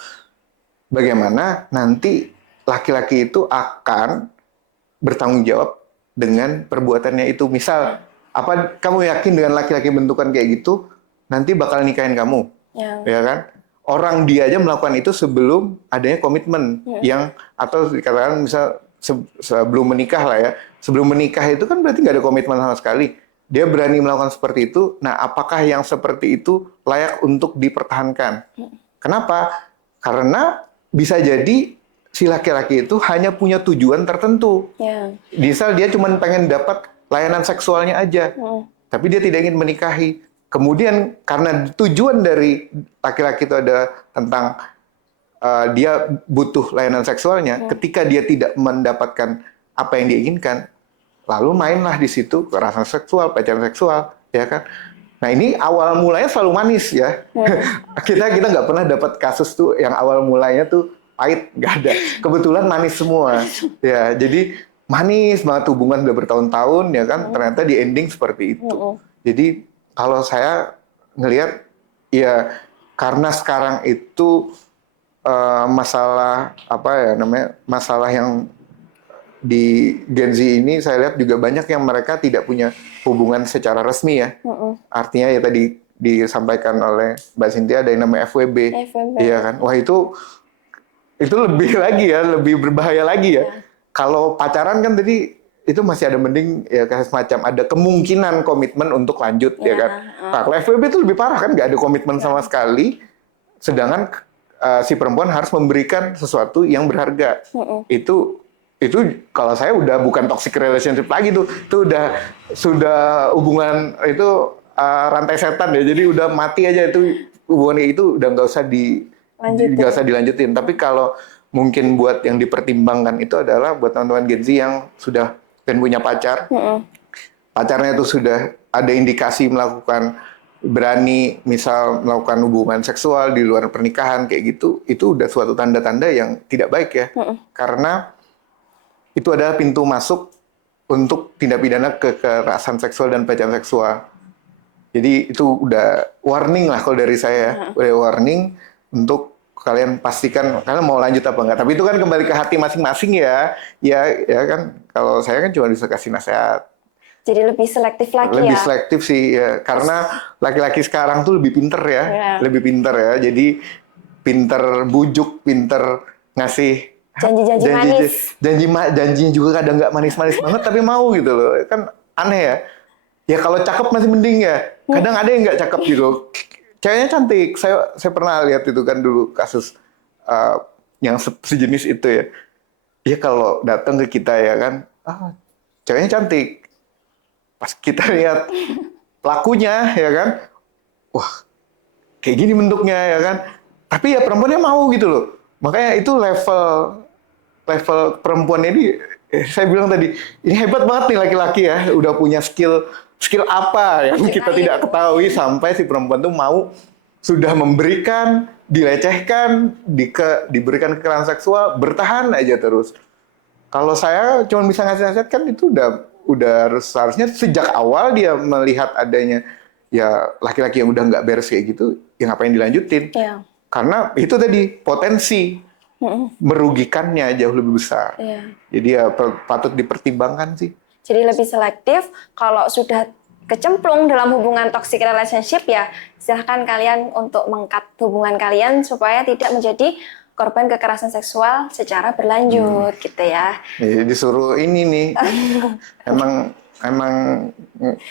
bagaimana nanti laki-laki itu akan bertanggung jawab dengan perbuatannya itu. Misal, apa kamu yakin dengan laki-laki bentukan kayak gitu nanti bakal nikahin kamu? Ya kan? Orang dia aja melakukan itu sebelum adanya komitmen yang atau dikatakan misal sebelum menikah lah ya. Sebelum menikah itu kan berarti nggak ada komitmen sama sekali. Dia berani melakukan seperti itu. Nah, apakah yang seperti itu layak untuk dipertahankan? Kenapa? Karena bisa jadi si laki-laki itu hanya punya tujuan tertentu. Misal dia cuma pengen dapat layanan seksualnya aja, tapi dia tidak ingin menikahi. Kemudian karena tujuan dari laki-laki itu adalah tentang dia butuh layanan seksualnya, ketika dia tidak mendapatkan apa yang dia inginkan, lalu mainlah di situ kekerasan seksual, pelecehan seksual, ya kan? Nah ini awal mulanya selalu manis ya. Kita nggak pernah dapat kasus tuh yang awal mulanya tuh pahit, nggak ada. Kebetulan manis semua. Ya, jadi manis banget, hubungan udah bertahun-tahun ya kan, ternyata di ending seperti itu. Jadi kalau saya ngelihat ya karena sekarang itu masalah apa ya namanya, masalah yang di Gen Z ini saya lihat juga banyak yang mereka tidak punya hubungan secara resmi ya. Artinya ya tadi disampaikan oleh Mbak Cynthia ada yang namanya FWB. Iya kan? Wah itu lebih lagi ya, lebih berbahaya lagi ya. Kalau pacaran kan tadi itu masih ada mending ya kayak semacam ada kemungkinan komitmen untuk lanjut ya kan. Nah, kalau FWB itu lebih parah kan, nggak ada komitmen sama sekali. Sedangkan si perempuan harus memberikan sesuatu yang berharga. Itu kalau saya udah bukan toxic relationship lagi tuh. Itu sudah hubungan itu rantai setan ya. Jadi udah mati aja itu hubungan itu udah nggak usah dilanjutin. Tapi kalau mungkin buat yang dipertimbangkan itu adalah buat teman-teman Gen Z yang sudah dan punya pacar. Pacarnya itu sudah ada indikasi berani misal melakukan hubungan seksual di luar pernikahan kayak gitu, itu udah suatu tanda-tanda yang tidak baik ya. Karena itu adalah pintu masuk untuk tindak pidana kekerasan seksual dan pelecehan seksual. Jadi itu udah warning lah kalau dari saya, udah warning untuk kalian pastikan kalian mau lanjut apa enggak. Tapi itu kan kembali ke hati masing-masing ya. Ya kan kalau saya kan cuma bisa kasih nasihat. Jadi lebih selektif lagi lebih selektif sih ya, karena laki-laki sekarang tuh lebih pinter ya, lebih pinter ya. Jadi pinter bujuk, pinter ngasih janji-janji manis. Janjinya juga kadang nggak manis-manis banget tapi mau gitu loh. Kan aneh ya. Ya kalau cakep masih mending ya. Kadang ada yang nggak cakep gitu. Ceweknya cantik. Saya pernah lihat itu kan dulu kasus yang sejenis itu ya. Ya kalau datang ke kita ya kan, ceweknya cantik. Pas kita lihat pelakunya ya kan, wah kayak gini bentuknya ya kan. Tapi ya perempuannya mau gitu loh. Makanya itu level perempuan ini, saya bilang tadi, ini hebat banget nih laki-laki ya, udah punya skill apa yang kita tidak ketahui sampai si perempuan tuh mau sudah memberikan, dilecehkan, diberikan kekerasan seksual, bertahan aja terus. Kalau saya cuma bisa ngasih nasihat kan itu udah harusnya sejak awal dia melihat adanya ya laki-laki yang udah nggak beres kayak gitu, ya ngapain dilanjutin? Karena itu tadi potensi merugikannya jauh lebih besar. Jadi ya patut dipertimbangkan sih. Jadi lebih selektif. Kalau sudah kecemplung dalam hubungan toxic relationship ya silahkan kalian untuk meng-cut hubungan kalian supaya tidak menjadi korban kekerasan seksual secara berlanjut gitu ya. Disuruh ini nih.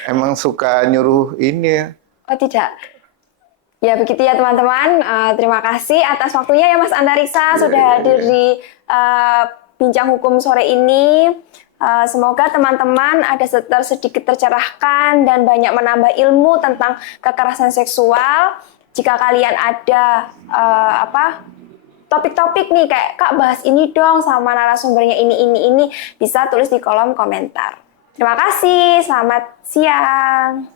emang suka nyuruh ini ya. Oh tidak. Ya begitu ya teman-teman, terima kasih atas waktunya ya Mas Antariksa sudah hadir di Bincang Hukum sore ini. Semoga teman-teman ada sedikit tercerahkan dan banyak menambah ilmu tentang kekerasan seksual. Jika kalian ada topik-topik nih kayak Kak bahas ini dong sama narasumbernya ini bisa tulis di kolom komentar. Terima kasih, selamat siang.